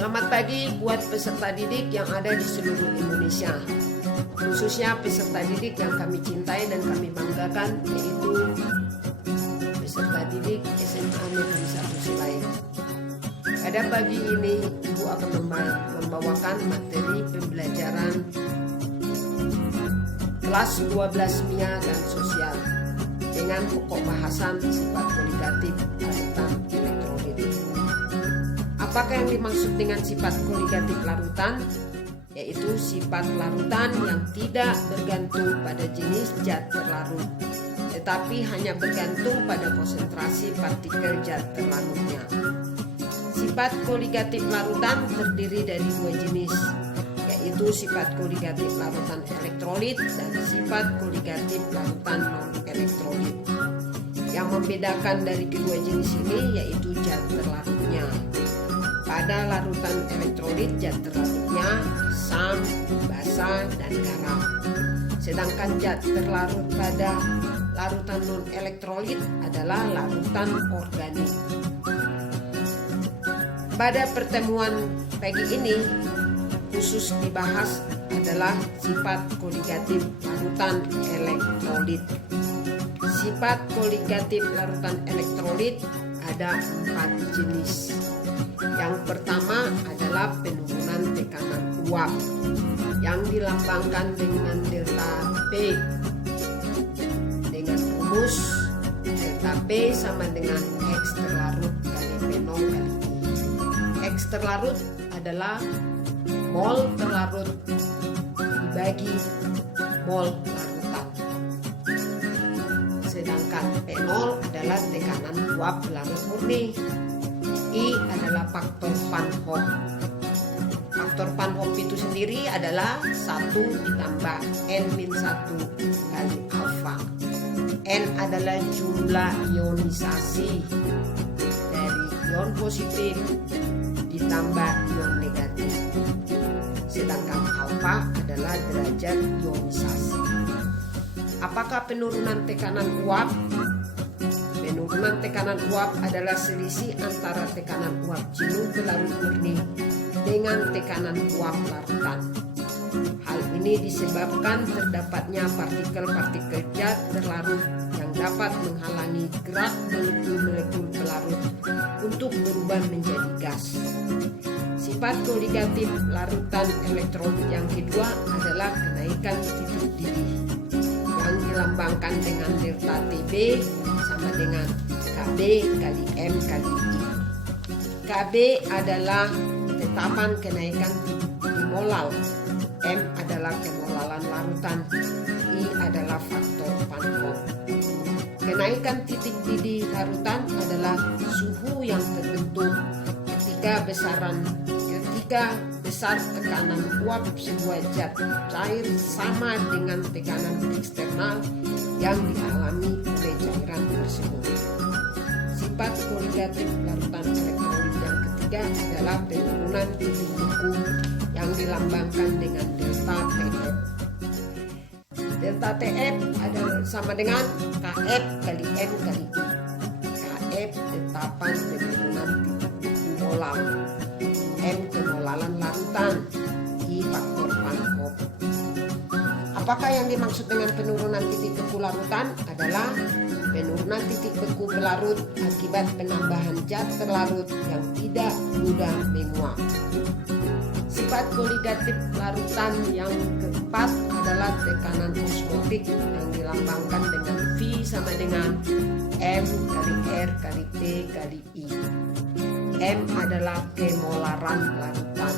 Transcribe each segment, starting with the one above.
Selamat pagi buat peserta didik yang ada di seluruh Indonesia, khususnya peserta didik yang kami cintai dan kami banggakan, yaitu peserta didik SMA Negeri 1 Silaing. Pada pagi ini Ibu akan membawakan materi pembelajaran kelas 12 MIA dan sosial dengan pokok bahasan sifat koligatif larutan elektrolit. Apakah yang dimaksud dengan sifat koligatif larutan? Yaitu sifat larutan yang tidak bergantung pada jenis zat terlarut, tetapi hanya bergantung pada konsentrasi partikel zat terlarutnya. Sifat koligatif larutan terdiri dari dua jenis, yaitu sifat koligatif larutan elektrolit dan sifat koligatif larutan non-elektrolit. Yang membedakan dari kedua jenis ini yaitu zat terlarutnya. Pada larutan elektrolit, zat terlarutnya asam, basa, dan garam. Sedangkan zat terlarut pada larutan non-elektrolit adalah larutan organik. Pada pertemuan pagi ini, khusus dibahas adalah sifat koligatif larutan elektrolit. Sifat koligatif larutan elektrolit ada 4 jenis. Yang pertama adalah penurunan tekanan uap yang dilambangkan dengan delta P dengan rumus delta P sama dengan X terlarut kali P0 kali I. X terlarut adalah mol terlarut dibagi mol larutan. Sedangkan P0 adalah tekanan uap larut murni. I adalah faktor Van Hoff. Faktor Van Hoff itu sendiri adalah 1 ditambah N-1 kali alfa. N adalah jumlah ionisasi dari ion positif ditambah ion negatif. Sedangkan alfa adalah derajat ionisasi. Apakah penurunan tekanan uap? Penurunan tekanan uap adalah selisih antara tekanan uap jenuh pelarut murni dengan tekanan uap larutan. Hal ini disebabkan terdapatnya partikel-partikel zat terlarut yang dapat menghalangi gerak molekul-molekul pelarut untuk berubah menjadi gas. Sifat koligatif larutan elektrolit yang kedua adalah kenaikan titik didih yang dilambangkan dengan delta TB sama dengan KB kali M kali I. KB adalah tetapan kenaikan titik didih molal, M adalah kemolalan larutan, I adalah faktor Van Hoff. Kenaikan titik didih larutan adalah suhu yang terbentuk ketika besar tekanan uap sebuah zat cair sama dengan tekanan eksternal yang dialami oleh cairan tersebut. Sifat koligatif larutan elektrolit yang ketiga adalah penurunan titik beku yang dilambangkan dengan delta TF. Delta TF adalah sama dengan KF kali M kali I. KF tetapan penurunan titik beku molal, M kemolalan larutan, I faktor Van Hoff. Apakah yang dimaksud dengan penurunan titik beku larutan? Adalah penurunan titik beku pelarut akibat penambahan zat terlarut yang tidak mudah menguap. Sifat koligatif larutan yang keempat adalah tekanan osmotik yang dilambangkan dengan V sama dengan M kali R kali T kali I. M adalah kemolaran larutan,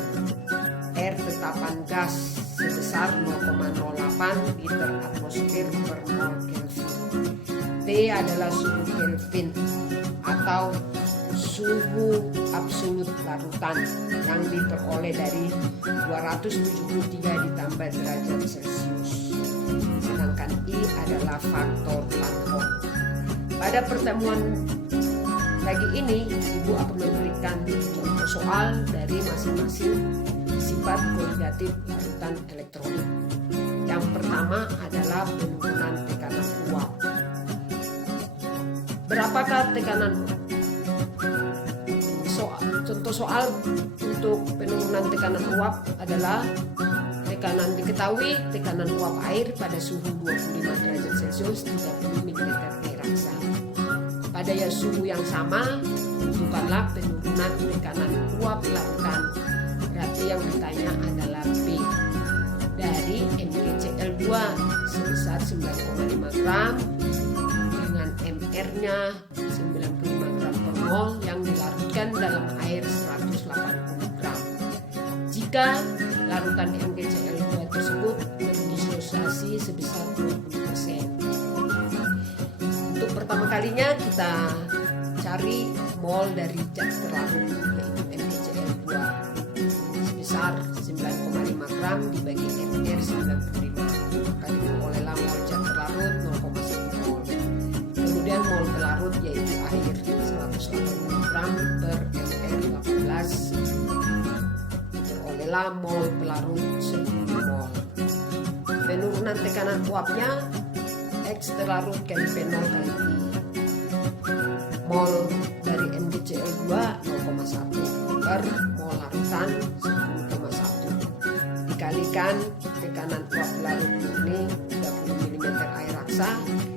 R tetapan gas sebesar 0,08 liter atmosfer per mol Kelvin. T adalah suhu Kelvin atau suhu absolut larutan yang diperoleh dari 273 ditambah derajat Celcius. Sedangkan I adalah faktor Van Hoff. Pada pertemuan pagi ini, Ibu akan memberikan contoh soal dari masing-masing sifat koligatif larutan elektrolit. Yang pertama adalah penurunan tekanan uap. Berapakah tekanan uap? Contoh contoh soal untuk penurunan tekanan uap adalah diketahui tekanan uap air pada suhu 25 derajat Celcius 30 mm air raksa. Pada suhu yang sama, tentukanlah penurunan tekanan uap larutan. Berarti yang ditanya adalah P dari MgCl2 sebesar 9,5 gram dengan MR-nya 95 gram per mol yang dilarutkan dalam air 180 gram. Jika larutan MgCl2 tersebut berdisosiasi sebesar 20%. Untuk pertama kalinya kita cari mol dari zat terlarut yaitu MgCl2 sebesar 9,5 gram dibagi MR 95, maka diperolehlah mol zat terlarut 0,1 mol. Kemudian mol pelarut yaitu air 180 gram per MR 18, diperolehlah mol pelarut 10 mol. Penurunan tekanan uapnya X terlarut kali P0 kali I. Mol dari MgCl2 0,1 per mol larutan 10,1 dikalikan tekanan uap larut murni 30 mm air raksa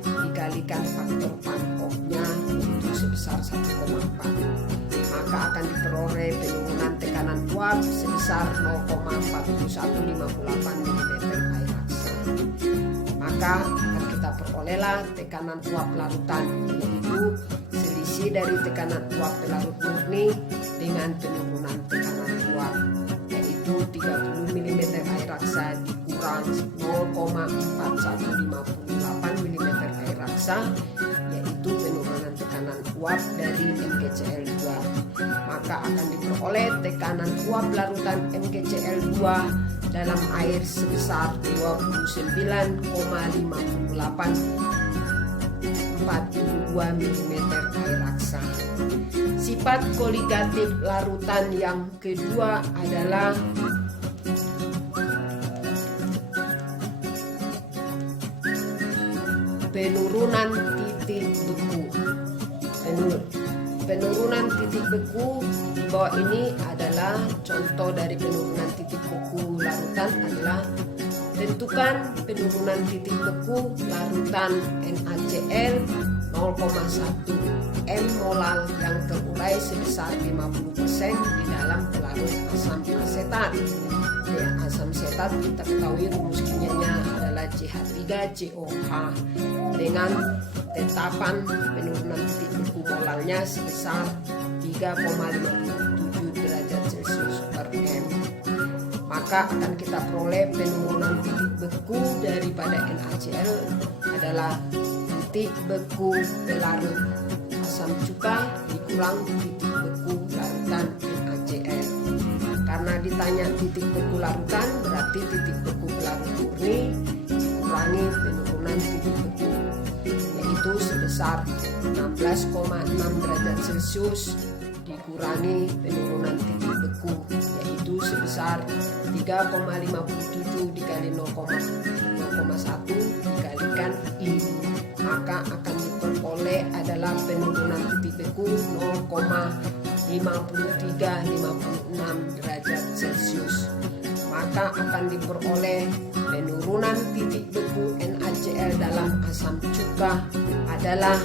dikalikan faktor Pankov-nya yaitu sebesar 1,4, maka akan diperoleh penurunan tekanan uap sebesar 0,4158 mm air raksa. Maka akan kita perolehlah tekanan uap larutan yaitu selisih dari tekanan uap pelarut murni dengan penurunan tekanan uap yaitu 30 mm air raksa dikurang 0,4158 mm air raksa yaitu penurunan tekanan uap dari MgCl2, maka akan diperoleh tekanan uap larutan MgCl2 dalam air sebesar 29,58 42 mm air raksa. Sifat koligatif larutan yang kedua adalah penurunan titik beku. Penurunan titik beku di bawah ini adalah contoh dari penurunan titik beku larutan adalah tentukan penurunan titik beku larutan NaCl 0,1 M molal yang terurai sebesar 50% di dalam pelarut asam asetat. Ya, asam asetat kita ketahui rumus kimianya adalah CH3COH dengan tetapan penurunan titik beku molalnya sebesar 3,57 derajat Celcius per M. Maka akan kita peroleh penurunan titik beku daripada NaCl adalah titik beku pelarut asam cuka dikurang titik beku larutan NaCl. Karena ditanya titik beku larutan berarti titik beku pelarut murni dikurangi penurunan titik beku yaitu sebesar 16,6 derajat Celcius dikurangi penurunan titik beku yaitu sebesar 3,57 dikali 0,1 dikalikan I, maka akan diperoleh adalah penurunan titik beku 0,5356 derajat Celcius. Maka akan diperoleh penurunan titik beku NaCl dalam asam cuka adalah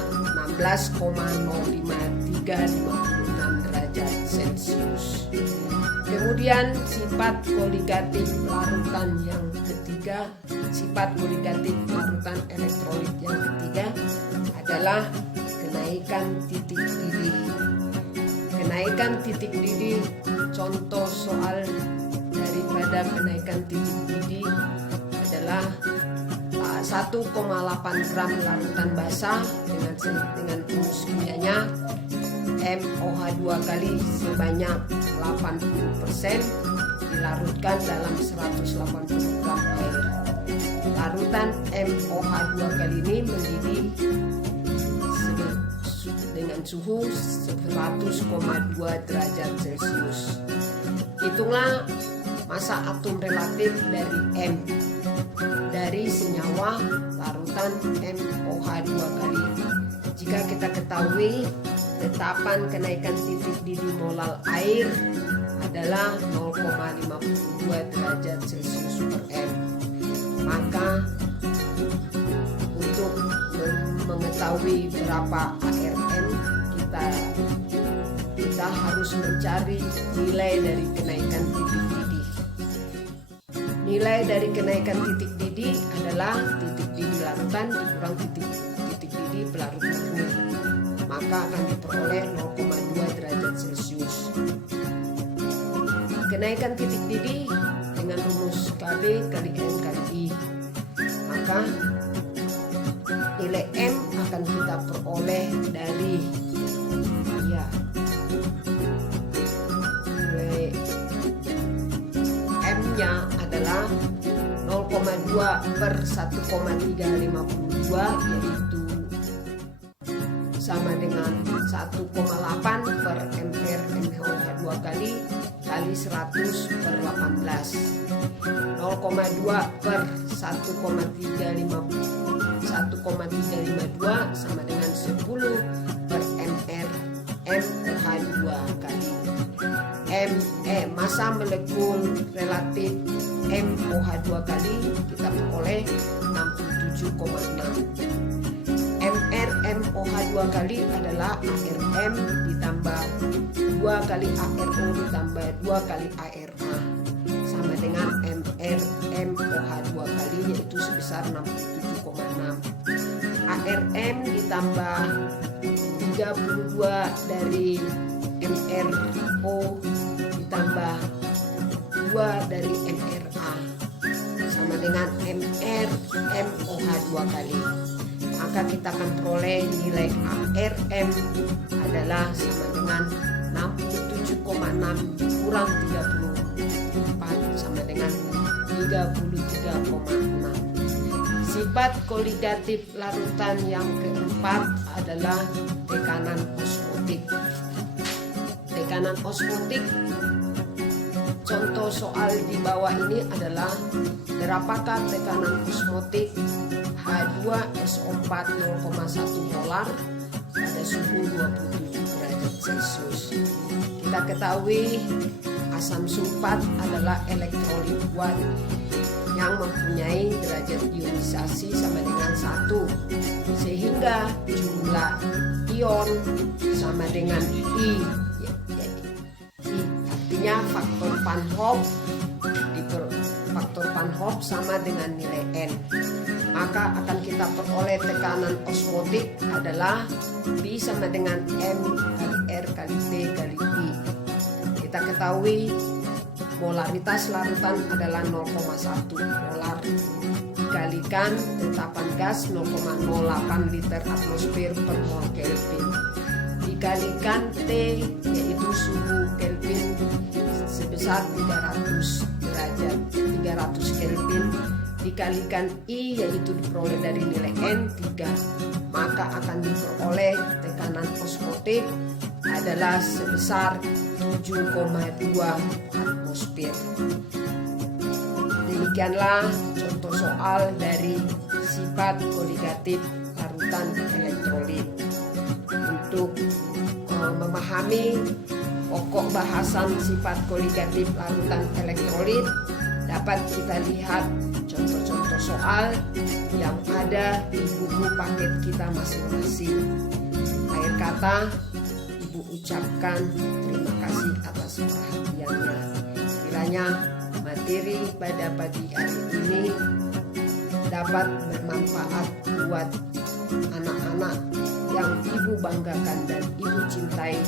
16,05356 derajat Celcius. Kemudian sifat koligatif larutan yang ketiga, sifat koligatif larutan elektrolit yang ketiga adalah kenaikan titik didih. Kenaikan titik didih, contoh soal daripada kenaikan titik didih adalah 1,8 gram larutan basah dengan rumus kimianya MOH2 kali sebanyak 80% dilarutkan dalam 180 gram air. Larutan MOH2 kali ini mendidih dengan suhu 100,2 derajat Celcius. Hitunglah massa atom relatif dari M dari senyawa larutan MOH2 kali. Jika kita ketahui tetapan kenaikan titik didih molal air adalah 0,52 derajat Celcius per M. Maka untuk mengetahui berapa ARM, kita harus mencari nilai dari kenaikan titik didih. Nilai dari kenaikan titik didih adalah titik didih larutan dikurang titik didih pelarut murni, maka akan diperoleh 0,2 derajat Celcius. Kenaikan titik didih dengan rumus KB kali M kali I, maka nilai M akan kita peroleh dari nilai M-nya adalah 0,2 per 1,352, yaitu sama dengan 1,8 per ampere MH2 kali 100 per 18. 0,2 per 1,352 sama dengan 10 per ampere MOH2 kali massa molekul relatif MOH2 kali kita peroleh 67,6. MOH2 kali adalah ARM ditambah 2 kali ARO ditambah 2 kali ARA sama dengan MOH2 kali, yaitu sebesar 67,6. ARM ditambah 32 dari MRO ditambah 2 dari MRA sama dengan MOH2 kali. Maka kita akan peroleh nilai ARM adalah sama dengan 67,6 dikurang 34 sama dengan 33,6. Sifat koligatif larutan yang keempat adalah tekanan osmotik. Tekanan osmotik, contoh soal di bawah ini adalah berapakah tekanan osmotik H2SO4 0,1 molar pada suhu 27 derajat Celcius. Kita ketahui asam sulfat adalah elektrolit kuat yang mempunyai derajat ionisasi sama dengan 1, sehingga jumlah ion sama dengan I. Artinya faktor Van Hoff sama dengan nilai N. Maka akan kita peroleh tekanan osmotik adalah B sama dengan M kali R kali P kali I. Kita ketahui molaritas larutan adalah 0,1 molar dikalikan tetapan gas 0,08 liter atmosfer per mol Kelvin dikalikan T, yaitu suhu Kelvin sebesar 300 Kelvin dikalikan I, yaitu diperoleh dari nilai N 3, maka akan diperoleh tekanan osmotik adalah sebesar 7,2 atmosfer. Demikianlah contoh soal dari sifat koligatif larutan elektrolit. Untuk memahami pokok bahasan sifat koligatif larutan elektrolit, dapat kita lihat contoh-contoh soal yang ada di buku paket kita masing-masing. Akhir kata, Ibu ucapkan terima kasih atas perhatiannya. Kiranya materi pada pagi hari ini dapat bermanfaat buat anak-anak yang Ibu banggakan dan Ibu cintai